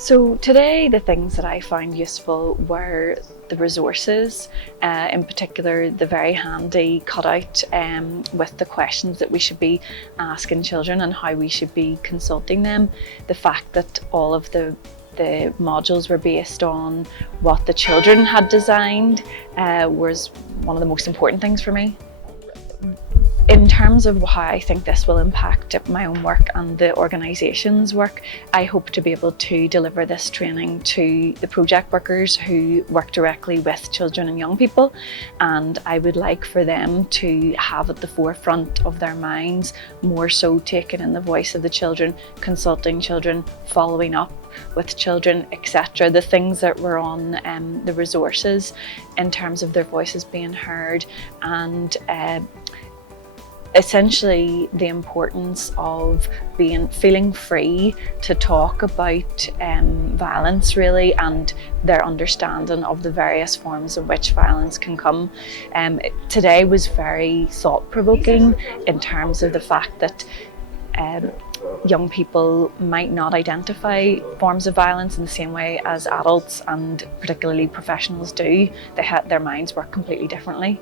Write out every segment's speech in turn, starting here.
So today the things that I found useful were the resources, in particular the very handy cutout with the questions that we should be asking children and how we should be consulting them. The fact that all of the modules were based on what the children had designed was one of the most important things for me. In terms of how I think this will impact my own work and the organisation's work, I hope to be able to deliver this training to the project workers who work directly with children and young people, and I would like for them to have at the forefront of their minds more so taking in the voice of the children, consulting children, following up with children, etc. The things that were on the resources in terms of their voices being heard, and essentially the importance of feeling free to talk about violence really, and their understanding of the various forms of which violence can come. Today was very thought-provoking in terms of the fact that young people might not identify forms of violence in the same way as adults, and particularly professionals do. Their minds work completely differently.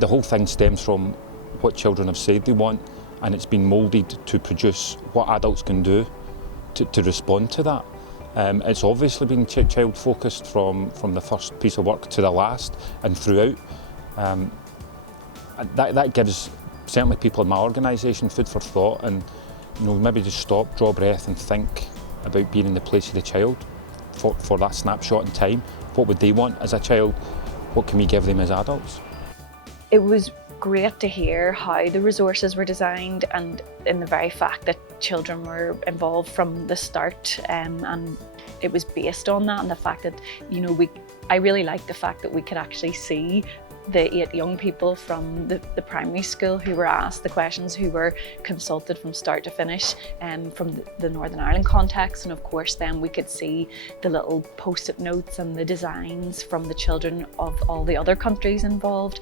The whole thing stems from what children have said they want, and it's been moulded to produce what adults can do to respond to that. It's obviously been child focused from the first piece of work to the last and throughout. That gives certainly people in my organisation food for thought, and maybe just stop, draw breath and think about being in the place of the child for that snapshot in time. What would they want as a child? What can we give them as adults? It was great to hear how the resources were designed, and in the very fact that children were involved from the start, and it was based on that, and the fact that I really liked the fact that we could actually see the 8 young people from the primary school who were asked the questions, who were consulted from start to finish, from the Northern Ireland context, and of course then we could see the little post-it notes and the designs from the children of all the other countries involved,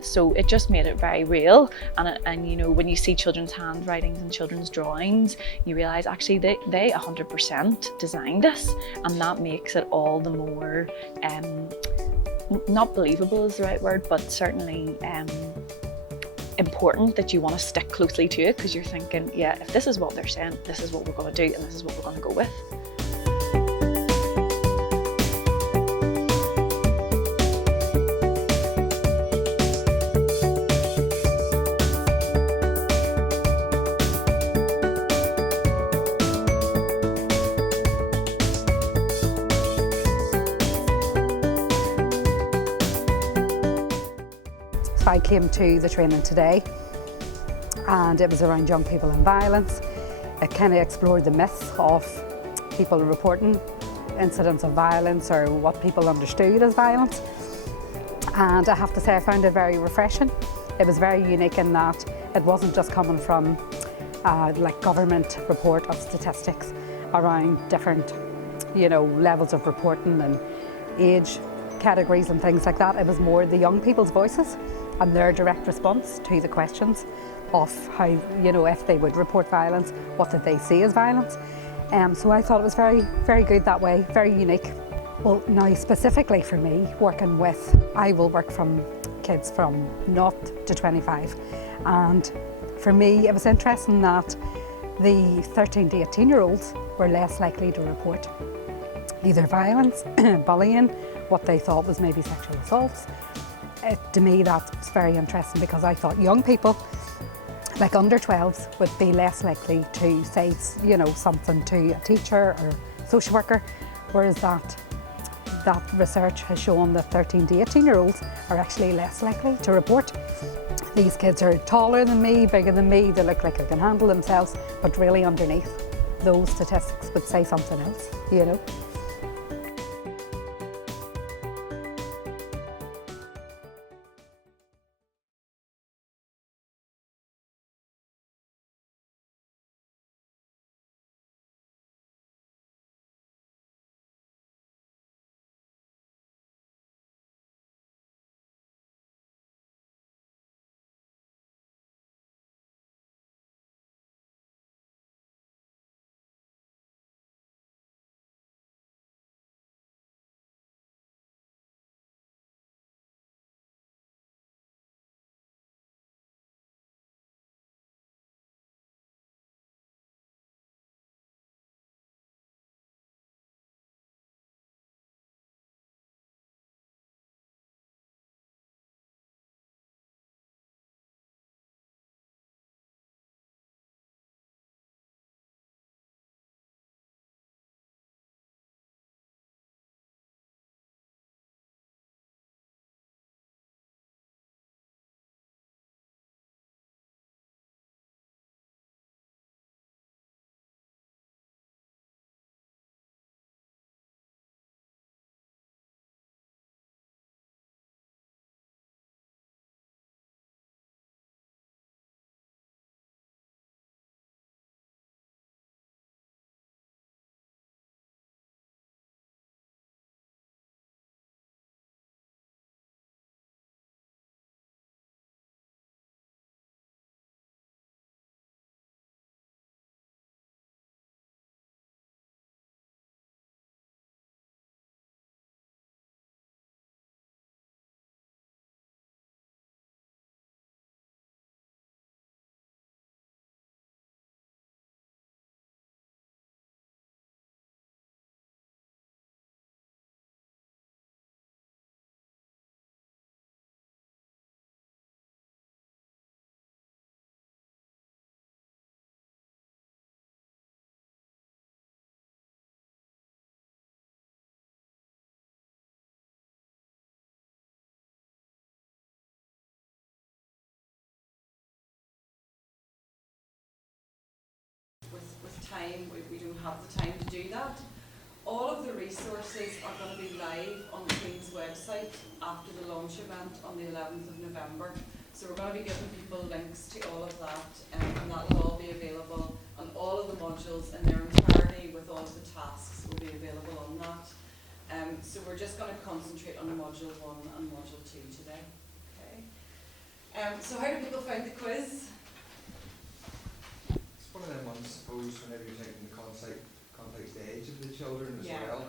so it just made it very real, and when you see children's handwritings and children's drawings, you realise actually they 100% designed this, and that makes it all the more not believable is the right word, but certainly important that you want to stick closely to it, because you're thinking, yeah, if this is what they're saying, this is what we're going to do, and this is what we're going to go with. I came to the training today, and it was around young people and violence. It kind of explored the myths of people reporting incidents of violence, or what people understood as violence. And I have to say, I found it very refreshing. It was very unique in that it wasn't just coming from like government report of statistics around different levels of reporting and age categories and things like that. It was more the young people's voices and their direct response to the questions of how, if they would report violence, what did they see as violence. So I thought it was very, very good that way, very unique. Well, now specifically for me, I will work from kids from 0 to 25. And for me, it was interesting that the 13 to 18-year-olds were less likely to report either violence, bullying, what they thought was maybe sexual assaults. To me, that's very interesting, because I thought young people, like under 12s, would be less likely to say, something to a teacher or social worker, whereas that research has shown that 13 to 18-year-olds are actually less likely to report. These kids are taller than me, bigger than me, they look like they can handle themselves, but really underneath, those statistics would say something else, time, we don't have the time to do that. All of the resources are going to be live on the Queen's website after the launch event on the 11th of November. So we're going to be giving people links to all of that, and that will all be available on all of the modules in their entirety, with all of the tasks will be available on that. So we're just going to concentrate on Module 1 and Module 2 today. Okay. So how do people find the quiz? It's one of them ones, I suppose, whenever you're taking the context age of the children as well.